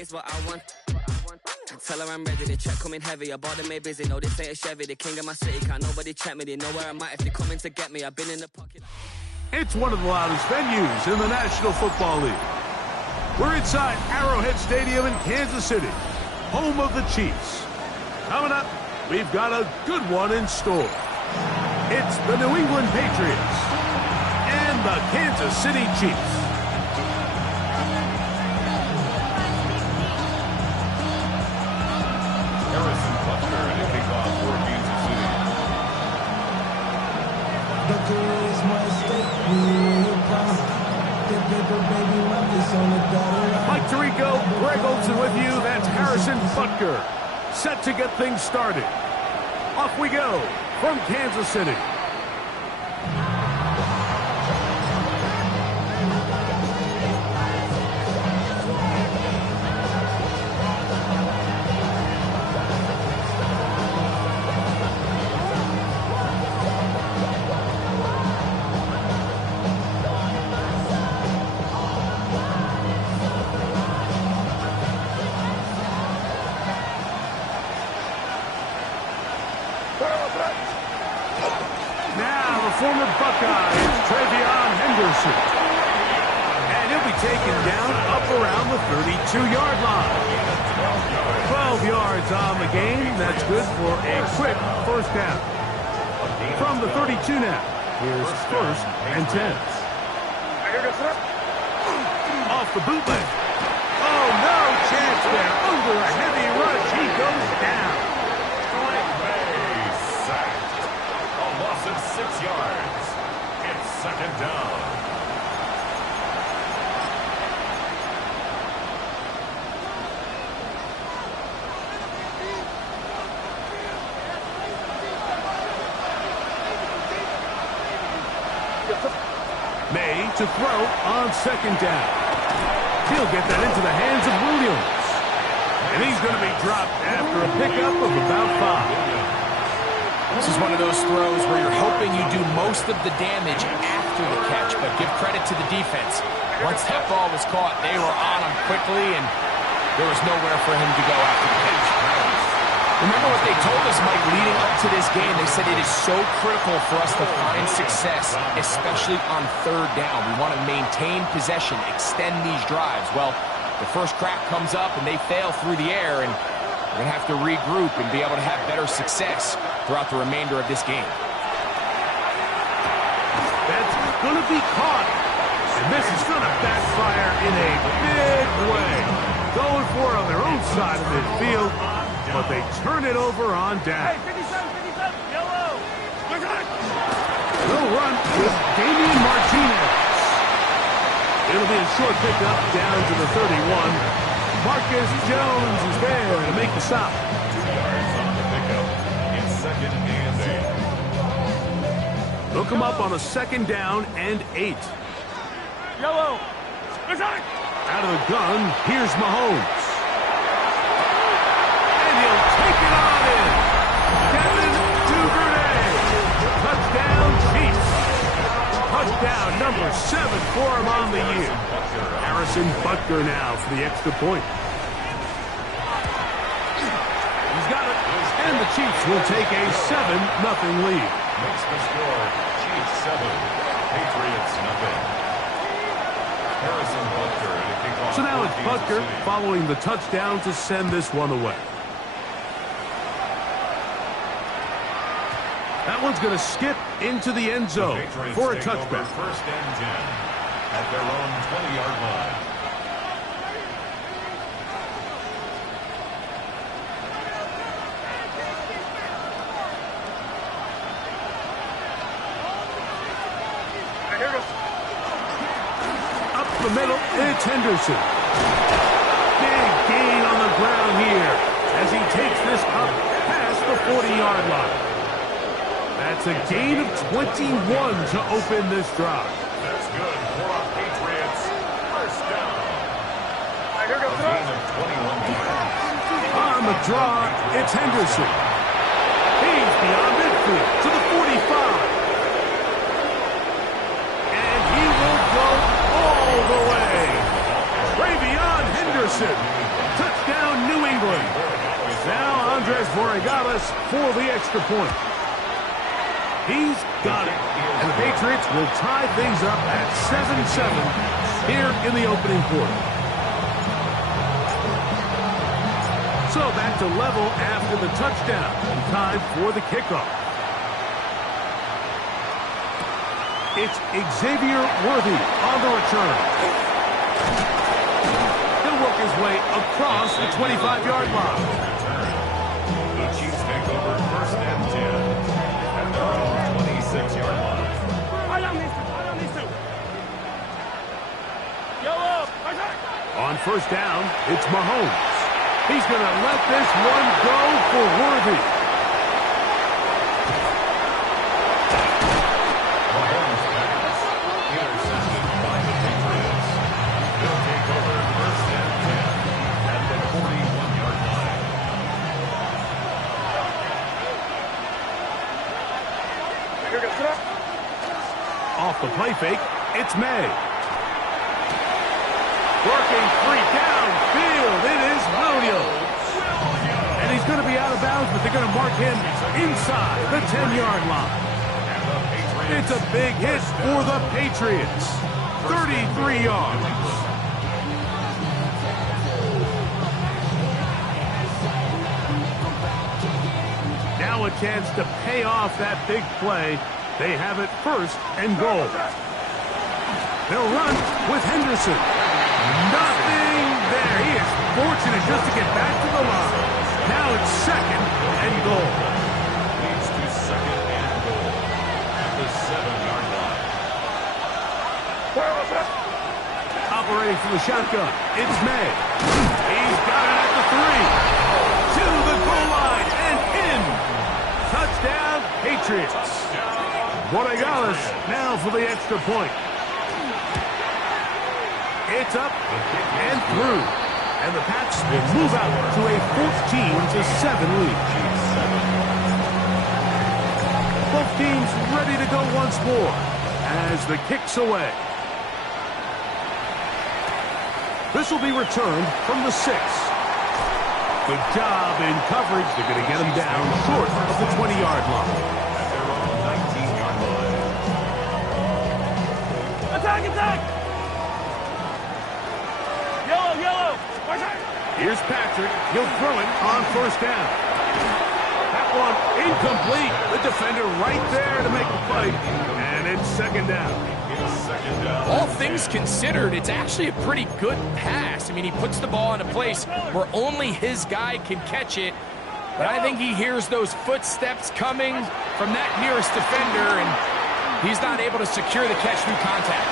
is what I want. Tell her I'm ready, the check coming heavy. I bought them made busy, no, this ain't a Chevy. The king of my city, can't nobody check me. They know where I'm at if they coming to get me. I've been in the pocket. It's one of the loudest venues in the National Football League. We're inside Arrowhead Stadium in Kansas City, home of the Chiefs. Coming up, we've got a good one in store. It's the New England Patriots and the Kansas City Chiefs. Mike Tirico, Greg Olsen with you. That's Harrison Butker. Set to get things started. Off we go from Kansas City. Former Buckeye, it's Henderson. And he'll be taken down up around the 32-yard line. 12 yards on the game. That's good for a quick first down. From the 32 now, here's first and 10. Off the bootleg. Oh, no chance there. Under a heavy rush, he goes down. 6 yards. It's second down. May to throw on second down. He'll get that into the hands of Williams. And he's going to be dropped after a pickup of about 5. This is one of those throws where you're hoping you do most of the damage after the catch, but give credit to the defense. Once that ball was caught, they were on him quickly, and there was nowhere for him to go after the catch. Remember what they told us, Mike, leading up to this game. They said it is so critical for us to find success, especially on third down. We want to maintain possession, extend these drives. Well, the first crack comes up, and they fail through the air, and we're going to have to regroup and be able to have better success throughout the remainder of this game. That's going to be caught. And this is going to backfire in a big way. Going for it on their own side of midfield, but they turn it over on down. Hey, 57, yellow. They'll run with Damian Martinez. It'll be a short pickup down to the 31. Marcus Jones is there to make the stop. 2 yards on the pickup. It's second and 8. They'll come up on a second down and 8. Yellow. Out of the gun, here's Mahomes. And he'll take it on in. Kevin Duvernay. Touchdown, Chiefs. Touchdown number 7 for him on the year. Harrison Butker now for the extra point. He's got it. And the Chiefs will take a 7-0 lead. Makes the score. Chiefs 7. Patriots 0. Harrison Butker to kick off. So now it's Butker following the touchdown to send this one away. That one's going to skip into the end zone for a touchback. First and 10 at their own 20-yard line. Up the middle, it's Henderson. Big gain on the ground here as he takes this up past the 40-yard line. That's a gain of 21 to open this drive. That's good for our Patriots. First down. A gain of 21 yards. On the draw, it's Henderson. He's beyond midfield to the 45. And he will go all the way. Henderson Now Andres Borregales for the extra point. He's got it. And the Patriots will tie things up at 7-7 here in the opening quarter. So back to level after the touchdown and time for the kickoff. It's Xavier Worthy on the return. He'll work his way across the 25-yard line. The Chiefs take over first and 10 at their own 26-yard line. On first down, it's Mahomes. He's going to let this one go for Worthy. Mahomes pass intercepted by the Patriots. They'll take over first and 10 at the 41-yard line. Off the play fake, it's May. Working free downfield, it is Williams. And he's going to be out of bounds, but they're going to mark him inside the 10-yard line. It's a big hit for the Patriots. 33 yards. Now a chance to pay off that big play. They have it first and goal. They'll run with Henderson. Nothing there. He is fortunate just to get back to the line. Now it's second and goal. Leads to second and goal at the 7-yard line. Operating from the shotgun, it's May. He's got it at the 3. To the goal line and in. Touchdown, Patriots. Borregales now for the extra point. It's up and through. And the Pats will move out to a 14-7 lead. Both teams ready to go once more as the kick's away. This will be returned from the 6. Good job in coverage. They're going to get him down short of the 20-yard line. At their own 19-yard line. Attack, attack! Yellow! Here's Patrick. He'll throw it on first down. That one incomplete. The defender right there to make the play. And it's second down. All things considered, it's actually a pretty good pass. I mean, he puts the ball in a place where only his guy can catch it. But I think he hears those footsteps coming from that nearest defender, and he's not able to secure the catch through contact.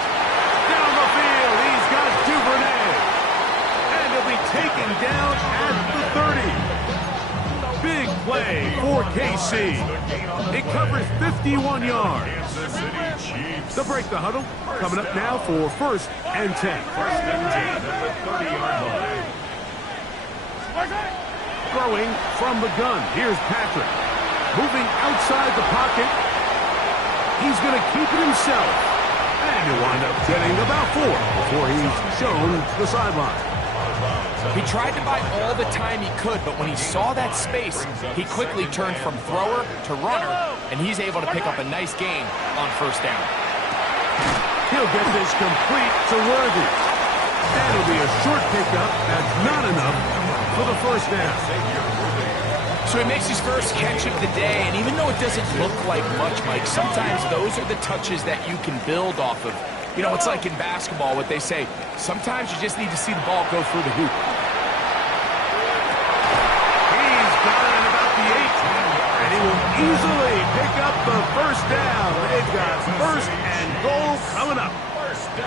Down the field, he's got Duvernay. And he'll be taken down at the 30. Big play for KC. It covers 51 yards. They'll break the huddle. Coming up now for first and 10. First and 10 at the 30-yard line. Throwing from the gun. Here's Patrick. Moving outside the pocket. He's going to keep it himself. And he'll wind up getting about 4 before he's shown the sideline. He tried to buy all the time he could, but when he saw that space, he quickly turned from thrower to runner, and he's able to pick up a nice gain on first down. He'll get this complete to Worthy. And it'll be a short pickup. That's not enough for the first down. So he makes his first catch of the day, and even though it doesn't look like much, Mike, sometimes those are the touches that you can build off of. You know, it's like in basketball, what they say, sometimes you just need to see the ball go through the hoop. He's got it at about the 8. And he will easily pick up the first down. They've got first and goal coming up.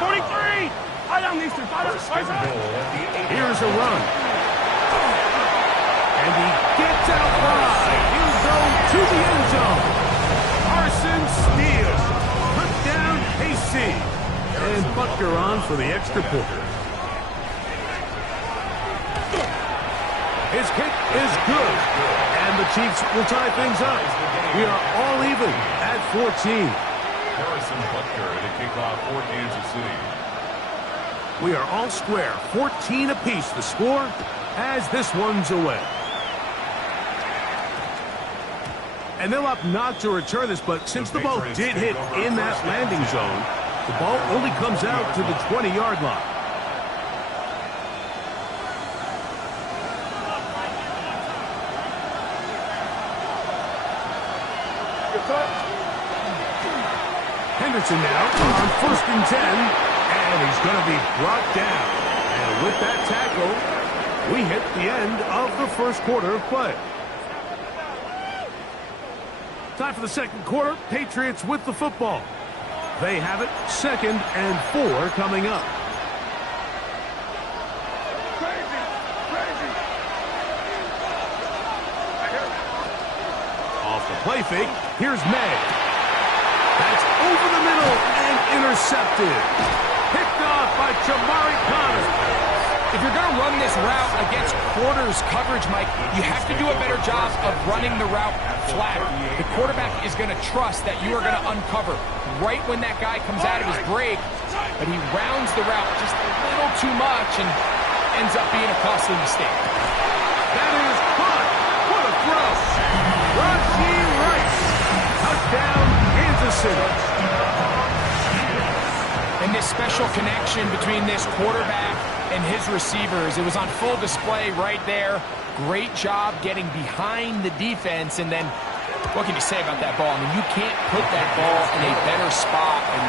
43! Here's a run. And he gets out wide. He'll go to the end zone. Carson steals. Touchdown, KC. And Butker on for the extra point. His kick is good. And the Chiefs will tie things up. We are all even at 14. Harrison Butker to kick off for Kansas City. We are all square. 14 apiece the score. as this one's away. And they'll opt not to return this, but since the ball did hit in that landing zone, the ball only comes out to the 20-yard line. Henderson now on 1st and 10, and he's going to be brought down. And with that tackle, we hit the end of the first quarter of play. Time for the second quarter. Patriots with the football. They have it 2nd and 4 coming up. Off the play fake, here's May. That's over the middle and intercepted. Picked off by Jamari Connor. If you're going to run this route against quarters coverage, Mike, you have to do a better job of running the route flat. The quarterback is going to trust that you are going to uncover right when that guy comes out of his break, but he rounds the route just a little too much and ends up being a costly mistake. That is caught. What a throw. Rashi Rice. Touchdown, Kansas City. And this special connection between this quarterback and his receivers, it was on full display right there. Great job getting behind the defense, and then what can you say about that ball? I mean, you can't put that ball in a better spot, and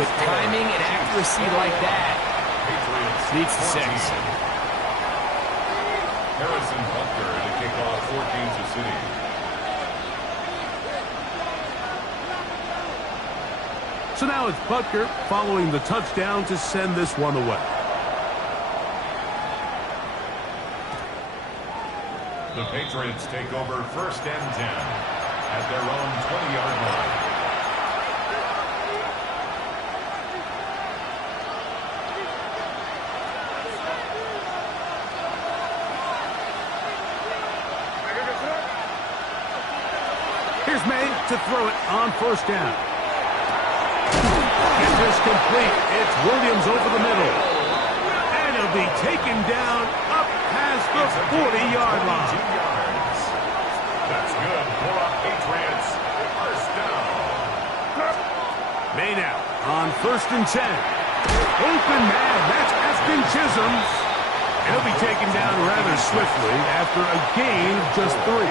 with timing and accuracy like that, leads to 6. Harrison Butker to kick off for Kansas City. So now it's Butker following the touchdown to send this one away. The Patriots take over 1st and 10 at their own 20-yard line. Here's May to throw it on 1st down. It is complete. It's Williams over the middle. And he'll be taken down up past the 40-yard line. That's good for the Patriots. 1st down. May now on 1st and 10. Open man. That's Afton Chisholm. And he'll be taken down rather swiftly after a gain of just 3.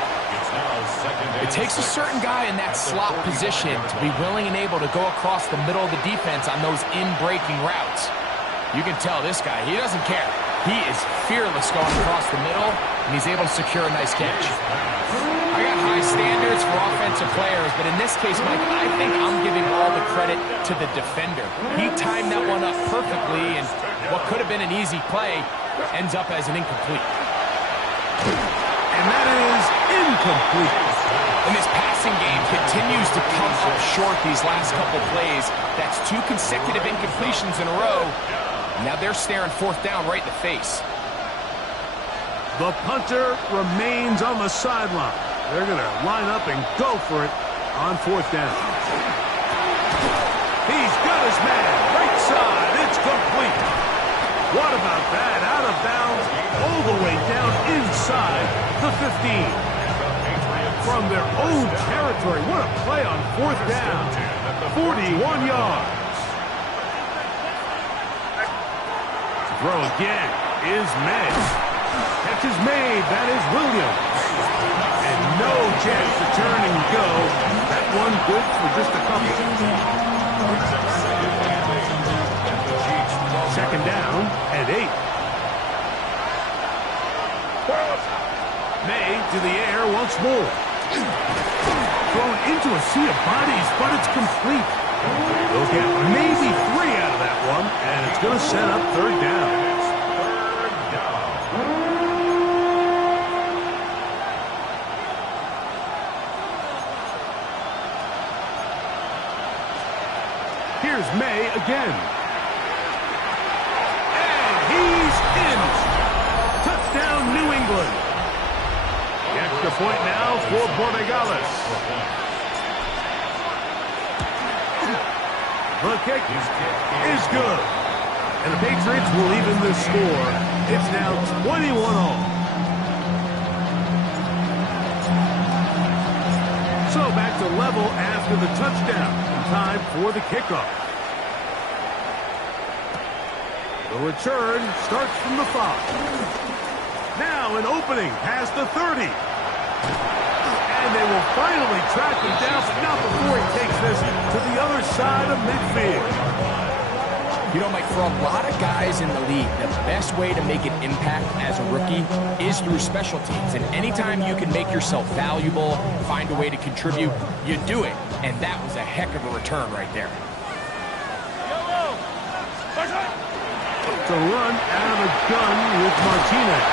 It takes a certain guy in that slot position to be willing and able to go across the middle of the defense on those in-breaking routes. You can tell this guy, he doesn't care. He is fearless going across the middle, and he's able to secure a nice catch. I got high standards for offensive players, but in this case, Mike, I think I'm giving all the credit to the defender. He timed that one up perfectly, and what could have been an easy play ends up as an incomplete. And that is incomplete. And this passing game continues to come up short these last couple plays. That's 2 consecutive incompletions in a row. Now they're staring 4th down right in the face. The punter remains on the sideline. They're going to line up and go for it on 4th down. He's got his man. Right side. It's complete. What about that? Out of bounds all the way down inside the 15. From their own territory. What a play on 4th down. 41 yards. Throw again is May. Catch is made. That is Williams. And no chance to turn and go. That one good for just a couple. 2nd down and 8. May to the air once more. Thrown into a sea of bodies, but it's complete. They'll get maybe 3 out of that one, and it's going to set up 3rd down. Here's May again. And he's in. Touchdown, New England. The extra point now for Borregales. The kick is good. And the Patriots will even the score. It's now 21-all. So back to level after the touchdown. Time for the kickoff. The return starts from the 5. Now an opening past the 30. And they will finally track him down, but not before he takes this to the other side of midfield. You know, Mike, for a lot of guys in the league, the best way to make an impact as a rookie is through special teams. And anytime you can make yourself valuable, find a way to contribute, you do it. And that was a heck of a return right there. To run out of a gun with Martinez.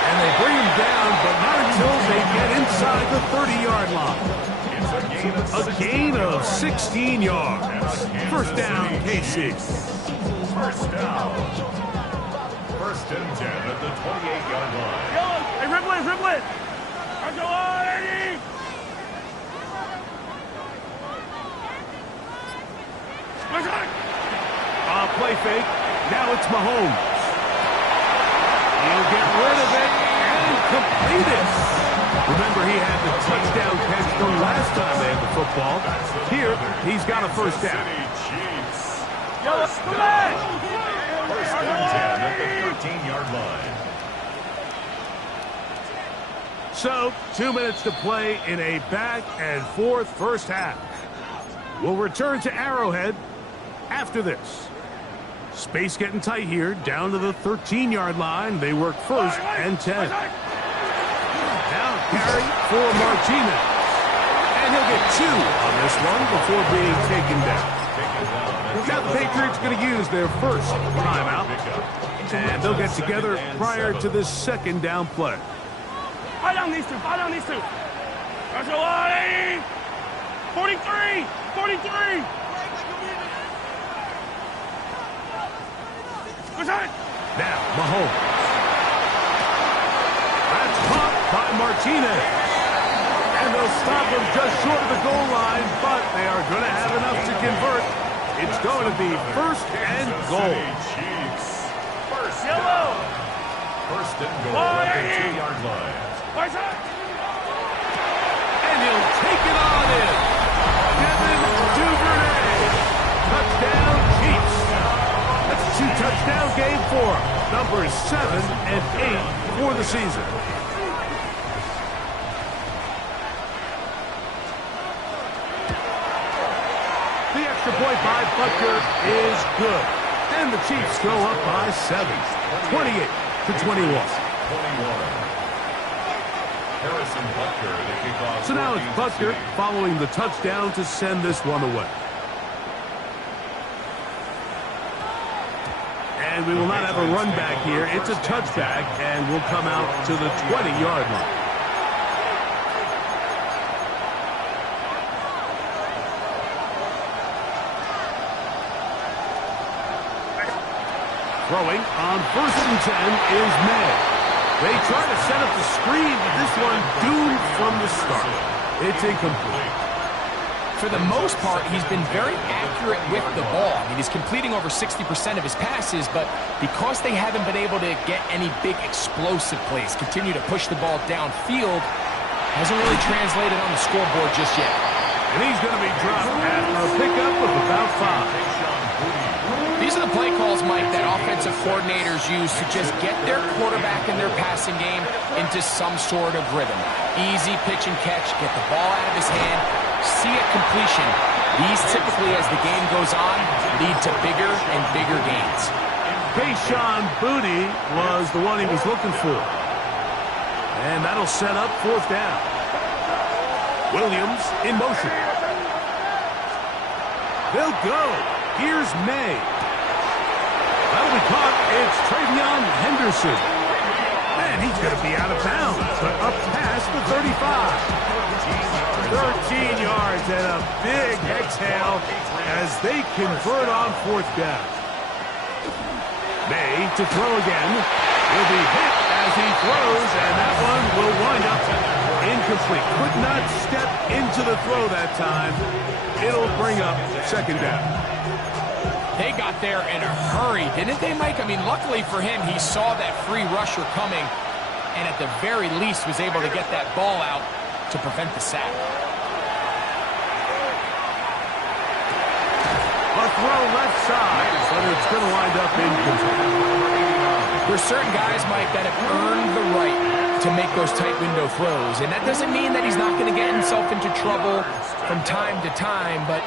And they bring him down, but not until they get inside the 30-yard line. A gain of 16 yards. First down, KC. First down. First and 10 at the 28-yard line. Yellow. Hey, ribble it. Go on, Eddie. Play fake. Now it's Mahomes. He'll get rid of it and complete it. Remember, he had the touchdown catch the last time they had the football. Here, he's got a first down. Yellow, come back. First and 10 at the 13-yard line. So, 2 minutes to play in a back-and-forth first half. We'll return to Arrowhead after this. Space getting tight here, down to the 13-yard line. They work first and 10. Now carry for Martinez. And he'll get 2 on this one before being taken down. Now the Patriots going to use their first timeout. And they'll get together prior to this second down play. Fight on these two. Let's go on, Eddie. 43. Now, Mahomes. That's caught by Martinez. And they'll stop him just short of the goal line, but they are going to have enough to convert. It's going to be first and goal. First Yellow. First and goal at the 2-yard line. And he'll take it on in. Devin Duvernay. Touchdown, Chiefs. That's a 2-touchdown game for him. Numbers 7 and 8 for the season. The extra point by Butker is good. And the Chiefs go up by 7. 28-21. Harrison Butker, the kickoff. So now it's Butker following the touchdown to send this one away. And we will not have a run back here. It's a touchback, and we'll come out to the 20-yard line. Throwing on first and 10 is May. They try to set up the screen, but this one doomed from the start. It's incomplete. For the most part, he's been very accurate with the ball. I mean, he's completing over 60% of his passes, but because they haven't been able to get any big explosive plays, continue to push the ball downfield, hasn't really translated on the scoreboard just yet. And he's going to be dropped after a pickup of about 5. These are the play calls, Mike, that offensive coordinators use to just get their quarterback and their passing game into some sort of rhythm. Easy pitch and catch, get the ball out of his hand, see a completion. These typically, as the game goes on, lead to bigger and bigger gains. Kayshon Boutte was the one he was looking for. And that'll set up fourth down. Williams in motion. They'll go. Here's May. That'll be caught. It's Travion Henderson. And he's going to be out of bounds, but up past the 35. 13 yards and a big exhale as they convert on fourth down. May to throw again. He'll be hit as he throws, and that one will wind up incomplete. Could not step into the throw that time. It'll bring up second down. They got there in a hurry, didn't they, Mike? I mean, luckily for him, he saw that free rusher coming and at the very least was able to get that ball out to prevent the sack. A throw left side, but it's going to wind up incomplete. There's certain guys, Mike, that have earned the right to make those tight window throws, and that doesn't mean that he's not going to get himself into trouble from time to time, but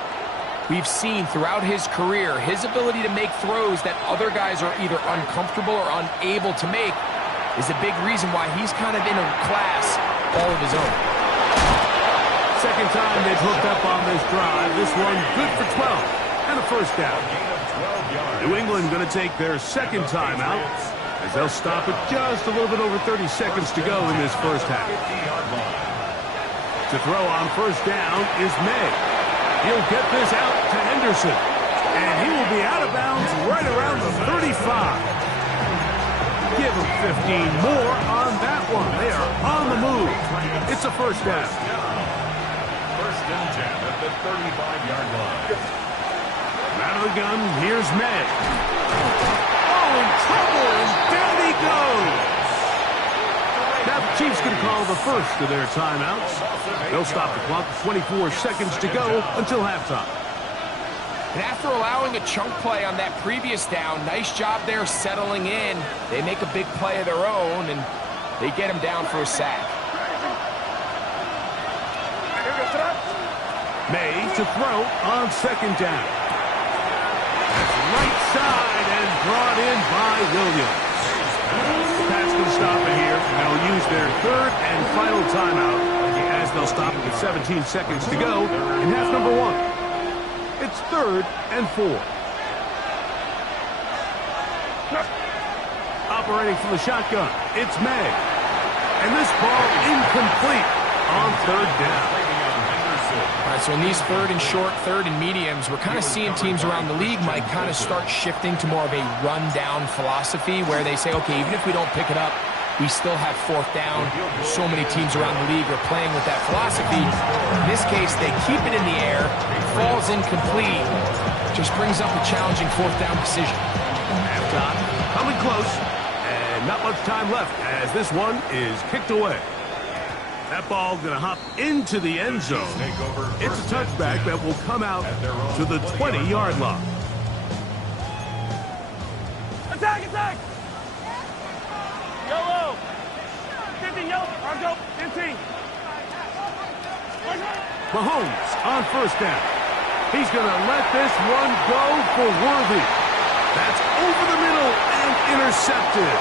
we've seen throughout his career his ability to make throws that other guys are either uncomfortable or unable to make is a big reason why he's kind of in a class all of his own. Second time they've hooked up on this drive. This one good for 12 and a first down. New England going to take their second timeout as they'll stop it just a little bit over 30 seconds to go in this first half. To throw on first down is May. He'll get this out to Henderson, and he will be out of bounds right around the 35. Give him 15 more on that one. They are on the move. It's a first down. First and 10 at the 35-yard line. Out of the gun, here's May. Oh, in trouble, and down he goes. Now the Chiefs can call the first of their timeouts. They'll stop the clock with 24 seconds to go until halftime. And after allowing a chunk play on that previous down, nice job there settling in. They make a big play of their own, and they get him down for a sack. May to throw on second down. That's right side and brought in by Williams. The Pats can stop it here, and they'll use their third and final timeout as they'll stop it with 17 seconds to go in half number one. It's third and 4. Operating from the shotgun, it's May. And this ball incomplete on third down. All right, so in these third and short, third and mediums, we're kind of seeing teams around the league, Mike, kind of start shifting to more of a run-down philosophy where they say, okay, even if we don't pick it up, we still have fourth down. So many teams around the league are playing with that philosophy. In this case, they keep it in the air, falls incomplete, just brings up a challenging fourth down decision. Halftime coming close, and not much time left as this one is kicked away. That ball going to hop into the end zone. It's a touchback that will come out to the 20-yard line. Attack, attack! Yellow! 15, yellow, Argo, 15. Mahomes on first down. He's going to let this one go for Worthy. That's over the middle and intercepted.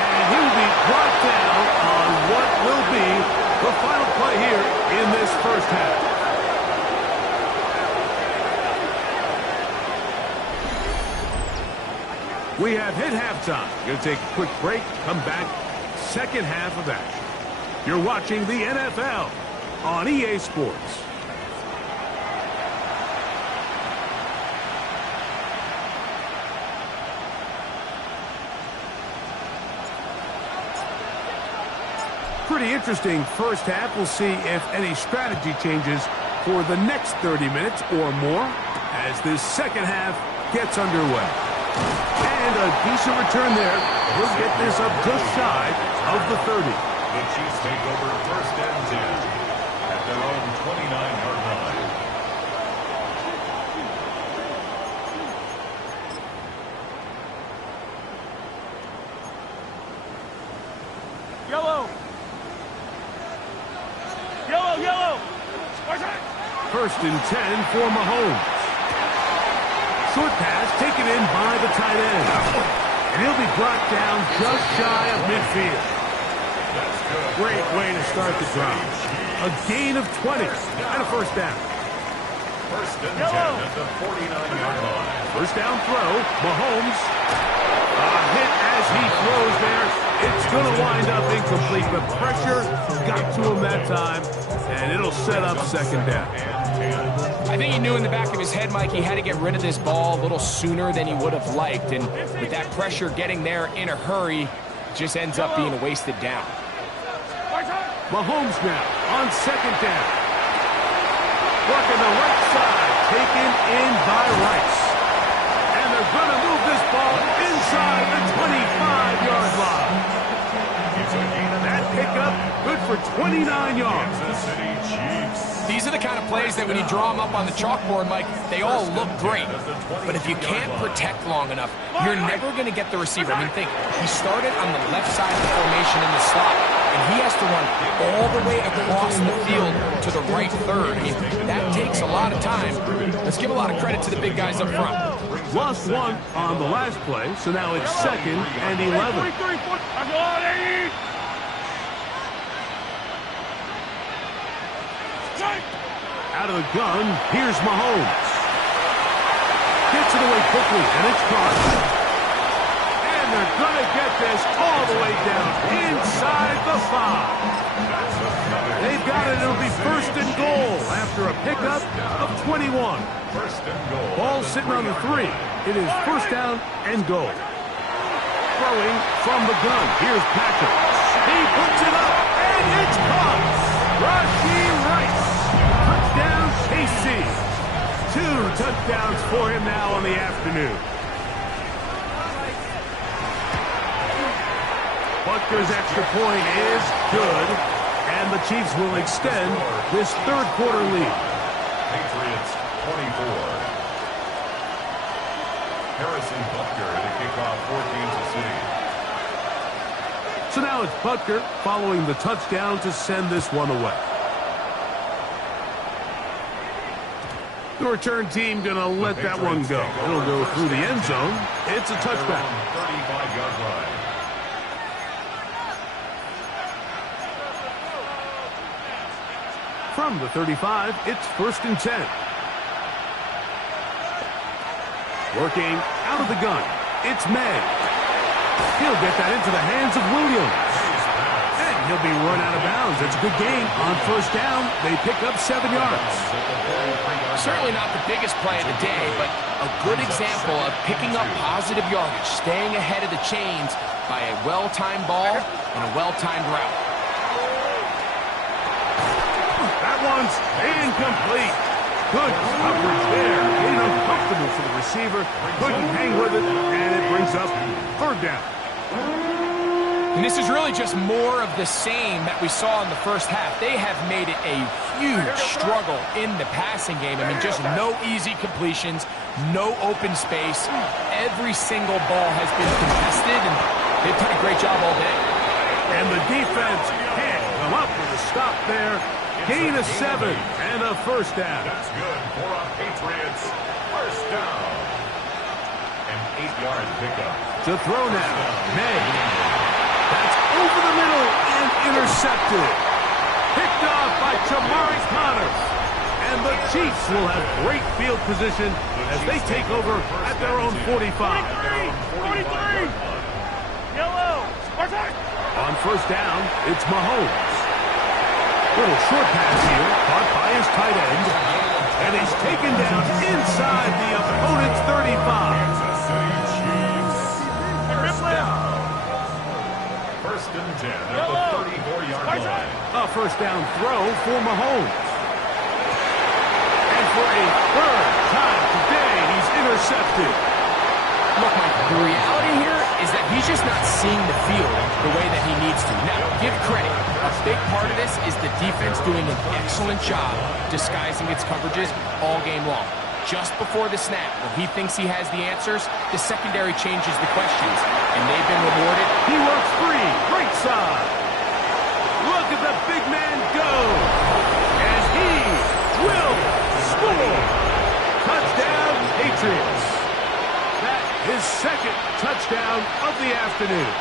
And he'll be brought down on what will be the final play here in this first half. We have hit halftime. Going to take a quick break, come back, second half of action. You're watching the NFL on EA Sports. Pretty interesting first half. We'll see if any strategy changes for the next 30 minutes or more as this second half gets underway. And a decent return there. He'll get this up just shy of the 30. The Chiefs take over first and 10 at their own 29-yard line. Yellow! Yellow, yellow! First and 10 for Mahomes. Short pass taken in by the tight end. And he'll be brought down just shy of midfield. Great way to start the drive. A gain of 20 and a first down. First and 10 at the 49-yard line. First down throw. Mahomes. A hit as he throws there. It's going to wind up incomplete. The pressure got to him that time, and it'll set up second down. I think he knew in the back of his head, Mike, he had to get rid of this ball a little sooner than he would have liked. And with that pressure getting there in a hurry, it just ends up being a wasted down. Mahomes now on second down. Working the right side, taken in by Rice. And they're going to move this ball inside the 25-yard line. That pickup, good for 29 yards. These are the kind of plays that when you draw them up on the chalkboard, Mike, they all look great. But if you can't protect long enough, you're never going to get the receiver. I mean, think, he started on the left side of the formation in the slot, and he has to run all the way across the field to the right third. I mean, that takes a lot of time. Let's give a lot of credit to the big guys up front. Lost one on the last play, so now it's 2nd and 11. Out of the gun, here's Mahomes. Gets it away quickly, and it's caught. And they're going to get this all the way down inside the 5. They've got it. It'll be 1st and goal after a pickup of 21. Ball sitting on the 3. It is 1st down and goal. Throwing from the gun. Here's Patrick. He puts it up, and it's caught. Rashee Rice. Touchdown, KC. 2 touchdowns for him now on the afternoon. Butker's extra point is good, and the Chiefs will extend this 3rd quarter lead. Patriots 24. Harrison Butker to kick off for Kansas City. So now it's Butker following the touchdown to send this one away. The return team going to let that one go. It'll go through the end zone. It's a touchback. 35-yard line. From the 35, it's 1st and 10. Working out of the gun. It's May. He'll get that into the hands of Williams. And he'll be run out of bounds. It's a good game. On 1st down, they pick up 7 yards. Certainly not the biggest play of the day, but a good example of picking up positive yardage, staying ahead of the chains by a well-timed ball and a well-timed route. That one's incomplete. Good coverage there. Getting uncomfortable for the receiver. Couldn't hang with it, and it brings up 3rd down. And this is really just more of the same that we saw in the first half. They have made it a huge struggle in the passing game. I mean, just no easy completions, no open space. Every single ball has been contested, and they've done a great job all day. And the defense can't come up with a stop there. Gain of 7 and a 1st down. That's good for a Patriots 1st down. An 8-yard pickup. To throw now, May. That's over the middle and intercepted. Picked off by Jamari Connors. And the Chiefs will have great field position as they take over at their own 45. 43! Yellow! Spartak! On 1st down, it's Mahomes. Little short pass here, caught by his tight end. And he's taken down inside the opponent's 35. Kansas City Chiefs. 1st and 10 at the 34-yard line. A 1st down throw for Mahomes. And for a 3rd time today, he's intercepted. Look, Mike, the reality here is that he's just not seeing the field the way that he needs to. Now, give credit. A big part of this is the defense doing an excellent job disguising its coverages all game long. Just before the snap, when he thinks he has the answers, the secondary changes the questions, and they've been rewarded. He works free, right side. Look at the big man go. And he will score. Touchdown, Patriots. That is 2nd touchdown of the afternoon.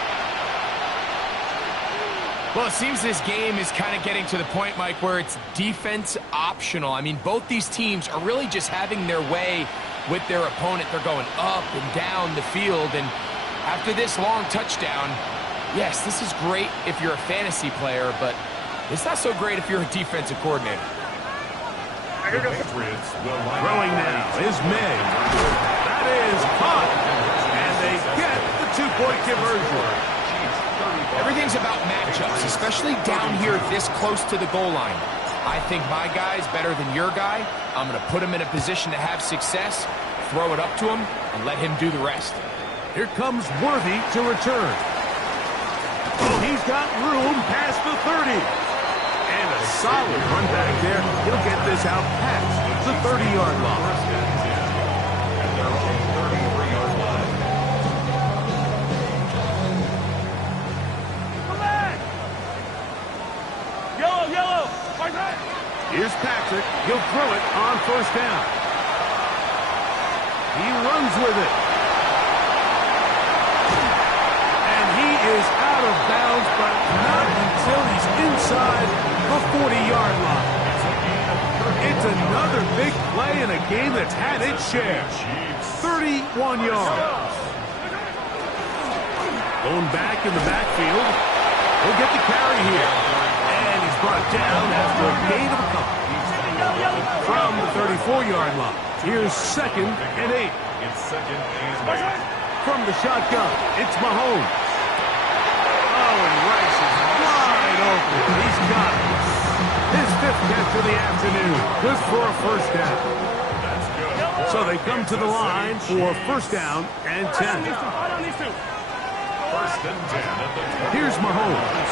Well, it seems this game is kind of getting to the point, Mike, where it's defense optional. I mean, both these teams are really just having their way with their opponent. They're going up and down the field, and after this long touchdown, yes, this is great if you're a fantasy player, but it's not so great if you're a defensive coordinator. The Patriots will line Throwing now is May. That is caught. And they get the 2-point conversion. Everything's about matchups, especially down here this close to the goal line. I think my guy's better than your guy. I'm going to put him in a position to have success, throw it up to him, and let him do the rest. Here comes Worthy to return. Oh, he's got room past the 30. And a solid run back there. He'll get this out past the 30-yard line. Here's Patrick. He'll throw it on first down. He runs with it. And he is out of bounds, but not until he's inside the 40-yard line. It's another big play in a game that's had its share. 31 yards. Going back in the backfield. He'll get the carry here. And he's brought down after a gain of a couple. From the 34-yard line. Here's 2nd and 8. It's 2nd and 8. From the shotgun, it's Mahomes. Oh, and Rice is wide open. He's got it. His 5th catch of the afternoon. Good for a first down. That's good. So they come to the line for first down and 10. First and 10 at the 20. Here's Mahomes.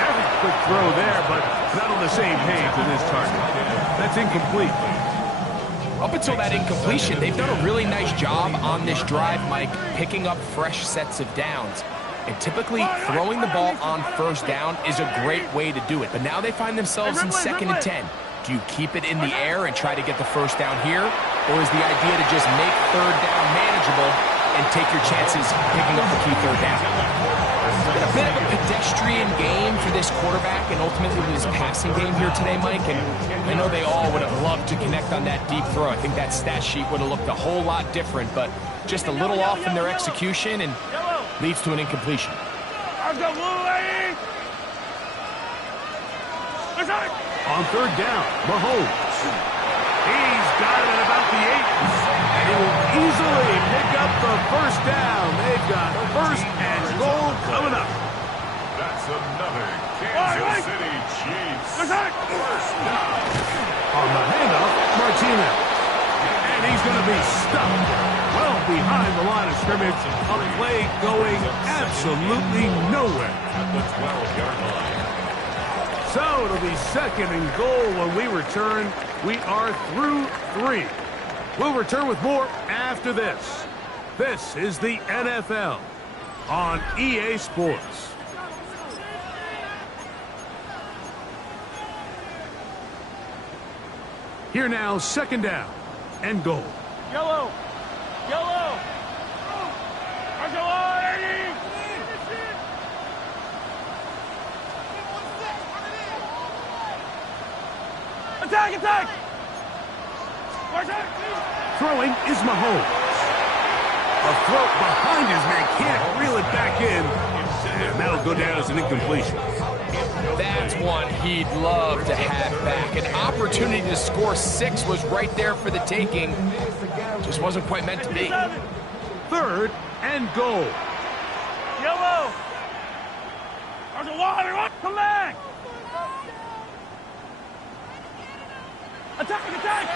Very quick throw there, but not on the same page with his target. That's incomplete. Up until that incompletion, they've done a really nice job on this drive, Mike, picking up fresh sets of downs. And typically, throwing the ball on first down is a great way to do it. But now they find themselves in 2nd and 10. Do you keep it in the air and try to get the first down here? Or is the idea to just make third down manageable and take your chances picking up the key third down? It's been a bit of a pedestrian game for this quarterback and ultimately his passing game here today, Mike. And I know they all would have loved to connect on that deep throw. I think that stat sheet would have looked a whole lot different, but just a little off in their execution and leads to an incompletion. On third down, Mahomes. He's got it at about the 8. And he will easily pick up the first down. They've got first and goal coming up. That's another Kansas City Chiefs first down. On the handoff, Martinez. And he's going to be stuffed well behind the line of scrimmage. A play going absolutely nowhere. At the 12-yard line. So it'll be 2nd and goal when we return. We are through 3. We'll return with more after this. This is the NFL on EA Sports. Here now, 2nd down and goal. Yellow! Yellow! Attack! Attack! Throwing is Mahomes. A throw behind his man, can't reel it back in. And that'll go down as an incompletion. That's one he'd love to have back. An opportunity to score 6 was right there for the taking. Just wasn't quite meant to be. 3rd and goal. Yellow! There's a water! Come back! Attack! Attack!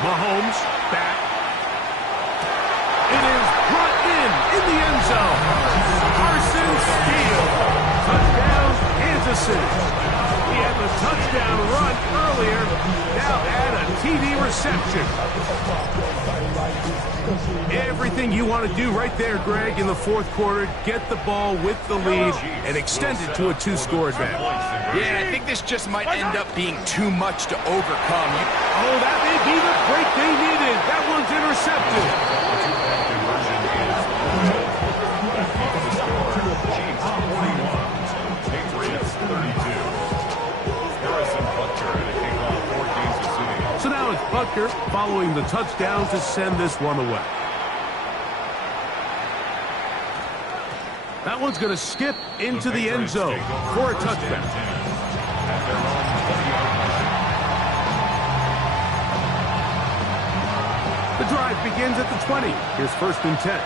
Mahomes back. It is brought in the end zone. Carson Steele. Touchdown, Kansas City. He had the touchdown run earlier. Now add a TD reception. Everything you want to do right there, Greg, in the 4th quarter. Get the ball with the lead and extend it to a 2-score advantage. Yeah, I think this just might end up being too much to overcome. Oh, that may be the break they needed. That one's intercepted. Chiefs 41, Patriots 32. Harrison Butker at a kickoff for Kansas City. So now it's Butker following the touchdown to send this one away. That one's going to skip into the end zone for a touchback. The drive begins at the 20. Here's 1st and 10.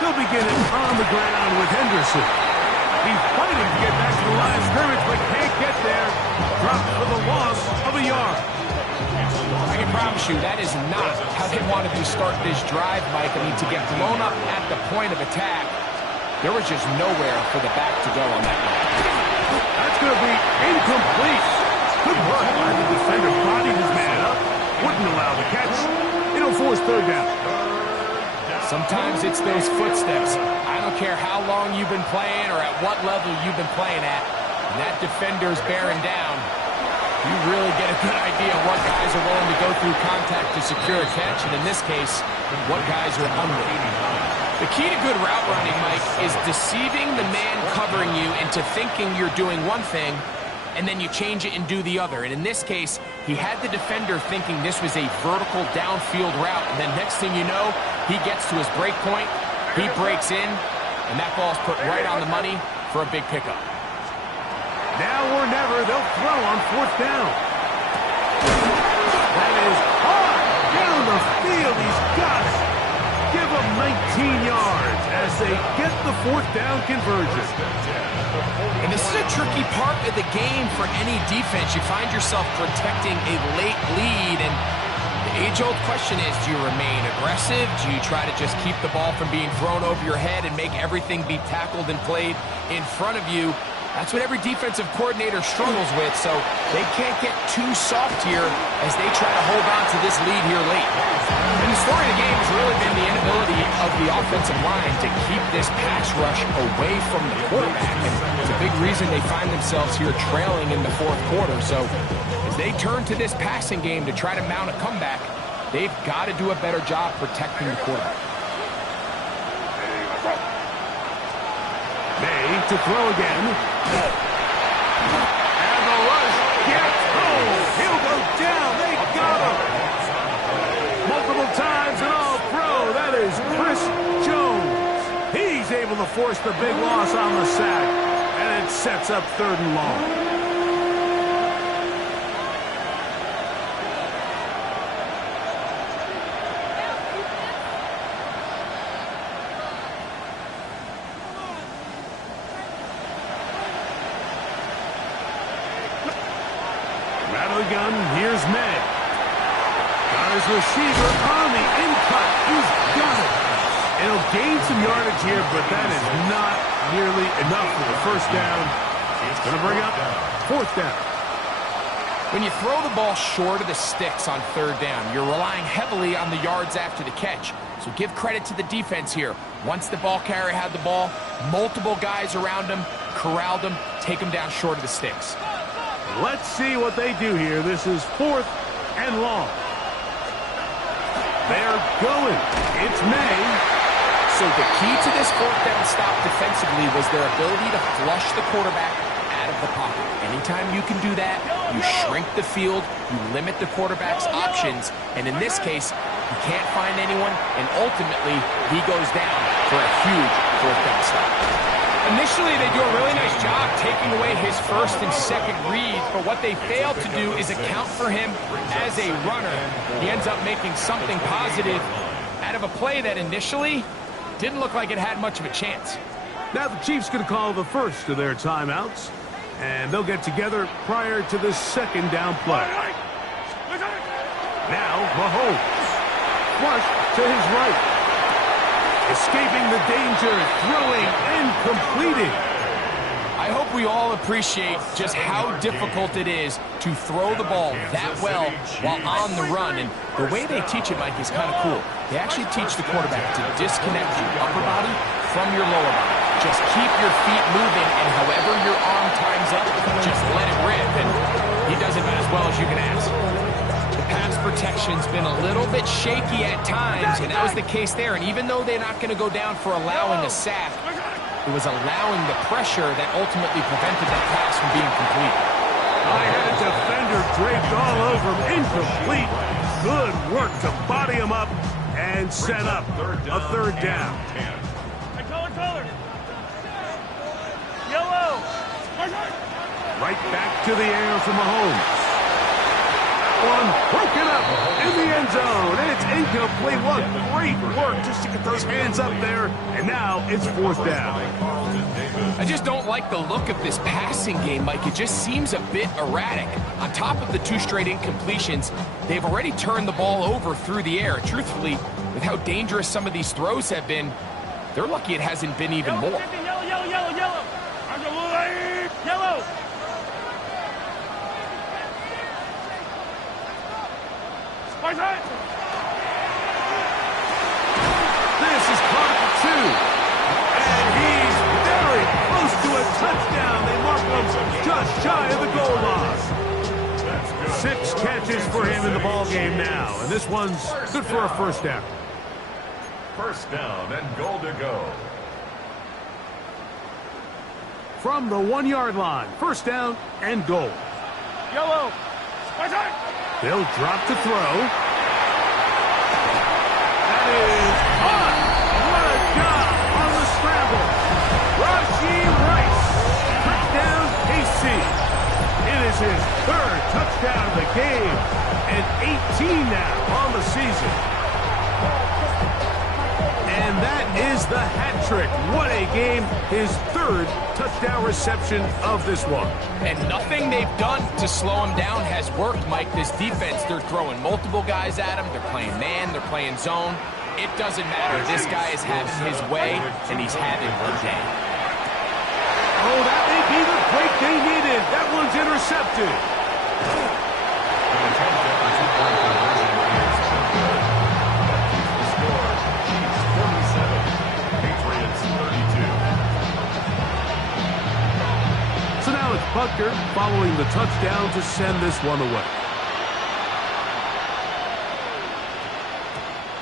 They'll begin it on the ground with Henderson. He's fighting to get back to the line of scrimmage, but can't get there. Dropped for the loss of a yard. I can promise you that is not how they wanted to start this drive, Mike. I mean, to get blown up at the point of attack, there was just nowhere for the back to go on that one. That's going to be incomplete. Good work by the defender. Bodied his man up. Wouldn't allow the catch. It'll force third down. Sometimes it's those footsteps. I don't care how long you've been playing or at what level you've been playing at. When that defender's bearing down, you really get a good idea of what guys are willing to go through contact to secure a catch, and in this case, what guys are unwilling. The key to good route running, Mike, is deceiving the man covering you into thinking you're doing one thing, and then you change it and do the other. And in this case, he had the defender thinking this was a vertical downfield route, and then next thing you know, he gets to his break point, he breaks in, and that ball's put right on the money for a big pickup. Now or never, they'll throw on fourth down. That is hard down the field. He's got it. Give him 19 yards as they get the fourth down conversion. And this is a tricky part of the game for any defense. You find yourself protecting a late lead, and the age-old question is, do you remain aggressive? Do you try to just keep the ball from being thrown over your head and make everything be tackled and played in front of you? That's what every defensive coordinator struggles with, so they can't get too soft here as they try to hold on to this lead here late. And the story of the game has really been the inability of the offensive line to keep this pass rush away from the quarterback, and it's a big reason they find themselves here trailing in the fourth quarter. So as they turn to this passing game to try to mount a comeback, they've got to do a better job protecting the quarterback. May to throw again. And the rush gets home. He'll go down. They got him. Multiple times and all pro. That is Chris Jones. He's able to force the big loss on the sack. And it sets up third and long. Gun, here's May. Got his receiver on the in-cut. He's got it. It'll gain some yardage here, but that is not nearly enough for the first down. It's going to bring up fourth down. When you throw the ball short of the sticks on third down, you're relying heavily on the yards after the catch. So give credit to the defense here. Once the ball carrier had the ball, multiple guys around him, corralled him, take him down short of the sticks. Let's see what they do here. This is fourth and long. They're going. It's May. So the key to this fourth down stop defensively was their ability to flush the quarterback out of the pocket. Anytime you can do that, you shrink the field, you limit the quarterback's options, and in this case, you can't find anyone, and ultimately, he goes down for a huge fourth down stop. Initially, they do a really nice job taking away his first and second reads, but what they failed to do is account for him as a runner. He ends up making something positive out of a play that initially didn't look like it had much of a chance. Now the Chiefs going to call the first of their timeouts, and they'll get together prior to the second down play. Now Mahomes, flush to his right. Escaping the danger, throwing and completing. I hope we all appreciate just how difficult it is to throw the ball that well while on the run. And the way they teach it, Mike, is kind of cool. They actually teach the quarterback to disconnect your upper body from your lower body. Just keep your feet moving, and however your arm times up, just let it rip. And he does it about as well as you can ask. Pass protection's been a little bit shaky at times, and that was the case there. And even though they're not going to go down for allowing a sack, it was allowing the pressure that ultimately prevented that pass from being complete. I had a defender draped all over him. Incomplete. Good work to body him up and set up a third down. Color. Yellow. Right back to the air for Mahomes. One broken up in the end zone. It's incomplete. What great work just to get those hands up there. And now it's fourth down. I just don't like the look of this passing game, Mike. It just seems a bit erratic. On top of the 2 straight incompletions, they've already turned the ball over through the air. Truthfully, with how dangerous some of these throws have been, they're lucky it hasn't been even more. Yellow, yellow, yellow, yellow. Yellow. This is caught for 2. And he's very close to a touchdown. They mark him just shy of the goal line. 6 catches for him in the ball game now. And this one's good for a first down. First down and goal to go. From the 1-yard line, first down and goal. Yellow. They'll drop to throw. That is caught. What a job on the scramble. Rashee Rice. Touchdown, KC. It is his 3rd touchdown of the game and 18 now on the season. And that is the hat trick. What a game. His 3rd touchdown reception of this one. And nothing they've done to slow him down has worked, Mike. This defense, they're throwing multiple guys at him. They're playing man. They're playing zone. It doesn't matter. This guy is having his way, and he's having a day. Oh, that may be the break they needed. That one's intercepted. So now it's Butker following the touchdown to send this one away.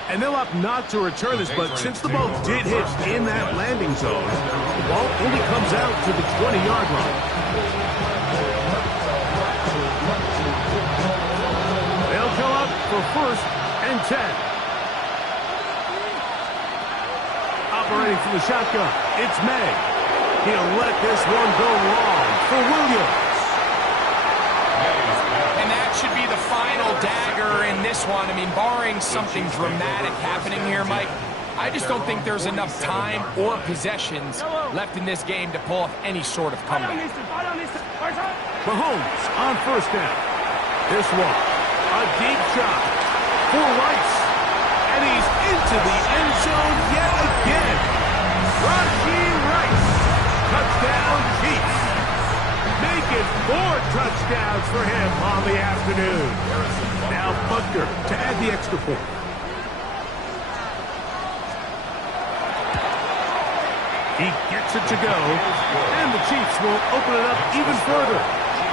And they'll opt not to return this, but since the ball did hit in that landing zone, the ball only comes out to the 20-yard line. They'll come up for first and 10. Operating from the shotgun, it's May. He'll let this one go long for Williams. And that should be the final dagger in this one. I mean, barring something dramatic happening here, Mike, I just don't think there's enough time or possessions left in this game to pull off any sort of comeback. Mahomes on first down. This one, a deep shot for Rice. And he's into the end zone yet again. Rashee Rice. Touchdown, Chiefs. Make it 4 touchdowns for him on the afternoon. Now Butker to add the extra point. He gets it to go, and the Chiefs will open it up even further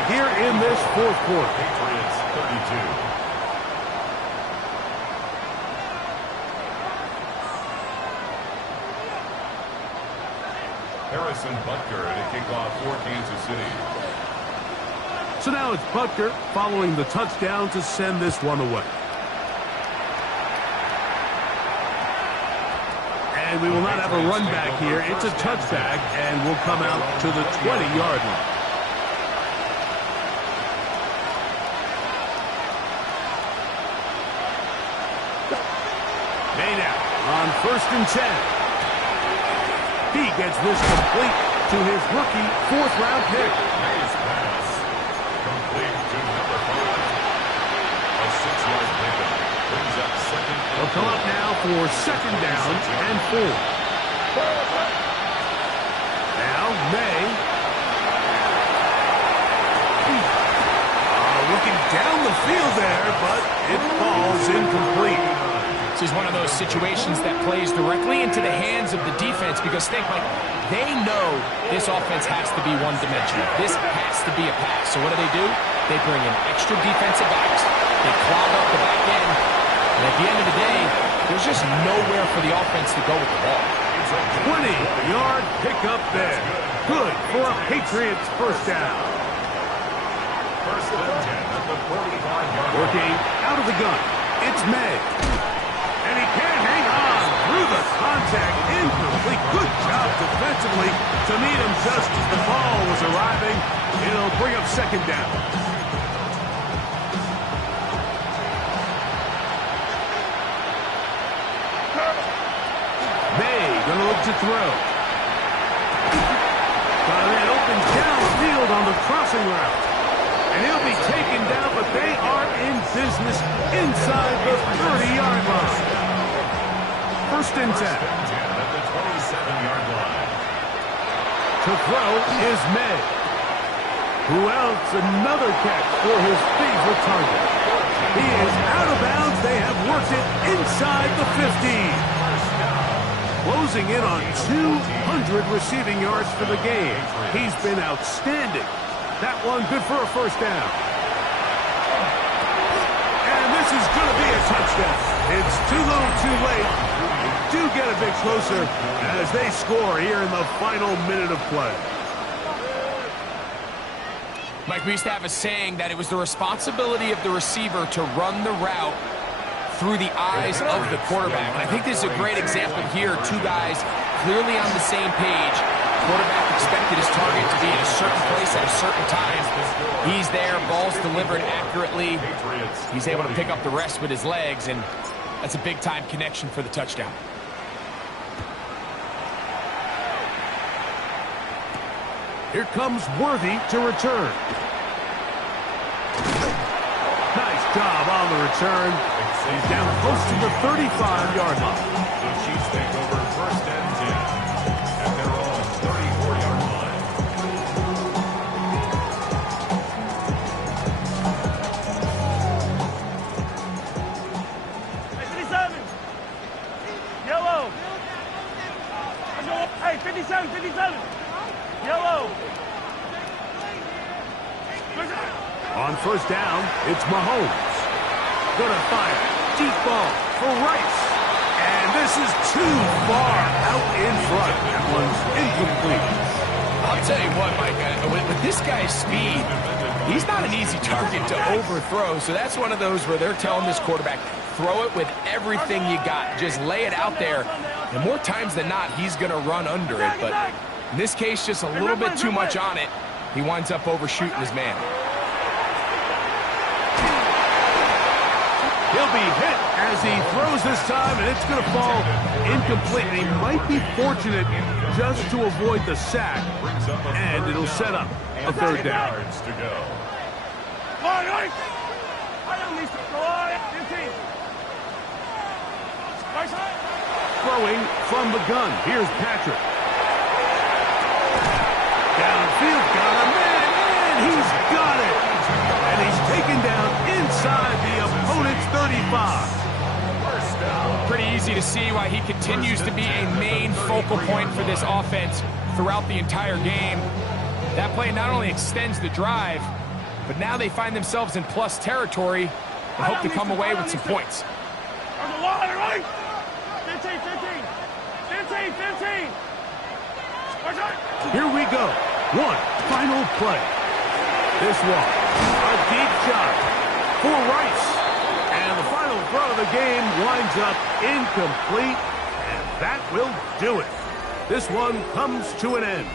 here in this 4th quarter. Patriots 32. Harrison Butker to kick off for Kansas City. So now it's Butker following the touchdown to send this one away. And we will not have a run back here. It's a touchback, and we'll come out to the 20-yard line. May now on first and 10. He gets this complete to his rookie 4th-round pick. Nice pass. Complete to number 5. A 6-yard pickup. Brings up second. They'll come up now for second down and 4. Now May. Looking down the field there, but it falls incomplete. This is one of those situations that plays directly into the hands of the defense because, think, Mike, they know this offense has to be one-dimensional. This has to be a pass. So what do? They bring in extra defensive backs. They clog up the back end. And at the end of the day, there's just nowhere for the offense to go with the ball. 20-yard pickup there. Good for a Patriots first down. First and 10 at the 45-yard line. Working out of the gun. It's May. And he can't hang on through the contact. Incomplete. Good job defensively to meet him just as the ball was arriving. It'll bring up second down. Gonna look to throw. That opens downfield on the crossing route. And he'll be taken down, but they are in business inside the 30-yard line. First and 10. At the 27-yard line. To throw is May. Who else? Another catch for his favorite target. He is out of bounds. They have worked it inside the 15. Closing in on 200 receiving yards for the game. He's been outstanding. That one good for a first down. And this is going to be a touchdown. It's too little too late. Do get a bit closer as they score here in the final minute of play. Mike, we used to have a saying that it was the responsibility of the receiver to run the route through the eyes of the quarterback. And I think this is a great example here. Two guys clearly on the same page. Quarterback expected his target to be in a certain place at a certain time. He's there, ball's delivered accurately. He's able to pick up the rest with his legs, and that's a big-time connection for the touchdown. Here comes Worthy to return. Nice job on the return. He's down close to the 35-yard line. The Chiefs take over first and 10 at their own 34-yard line. Hey, 57. Yellow. Hey, 57, 57. Yellow. On first down, it's Mahomes. Gonna fire. Deep ball for Rice. And this is too far out in front. That one's incomplete. I'll tell you what, Mike, with this guy's speed, he's not an easy target to overthrow. So that's one of those where they're telling this quarterback, throw it with everything you got. Just lay it out there. And more times than not, he's going to run under it. But in this case, just a little bit too much on it. He winds up overshooting his man. He'll be hit as he throws this time, and it's going to fall incomplete. And he might be fortunate just to avoid the sack, and it'll set up a third down. Yards to go. Throwing from the gun. Here's Patrick. Downfield, got a man, and he's got it. And he's taken down inside the opponent's 35. Pretty easy to see why he continues to be a main focal point for this offense throughout the entire game. That play not only extends the drive, but now they find themselves in plus territory and hope to come away with some points. 15, 15. Here we go. One final play. This one, a deep shot for Rice. And the final throw of the game winds up incomplete, and that will do it. This one comes to an end.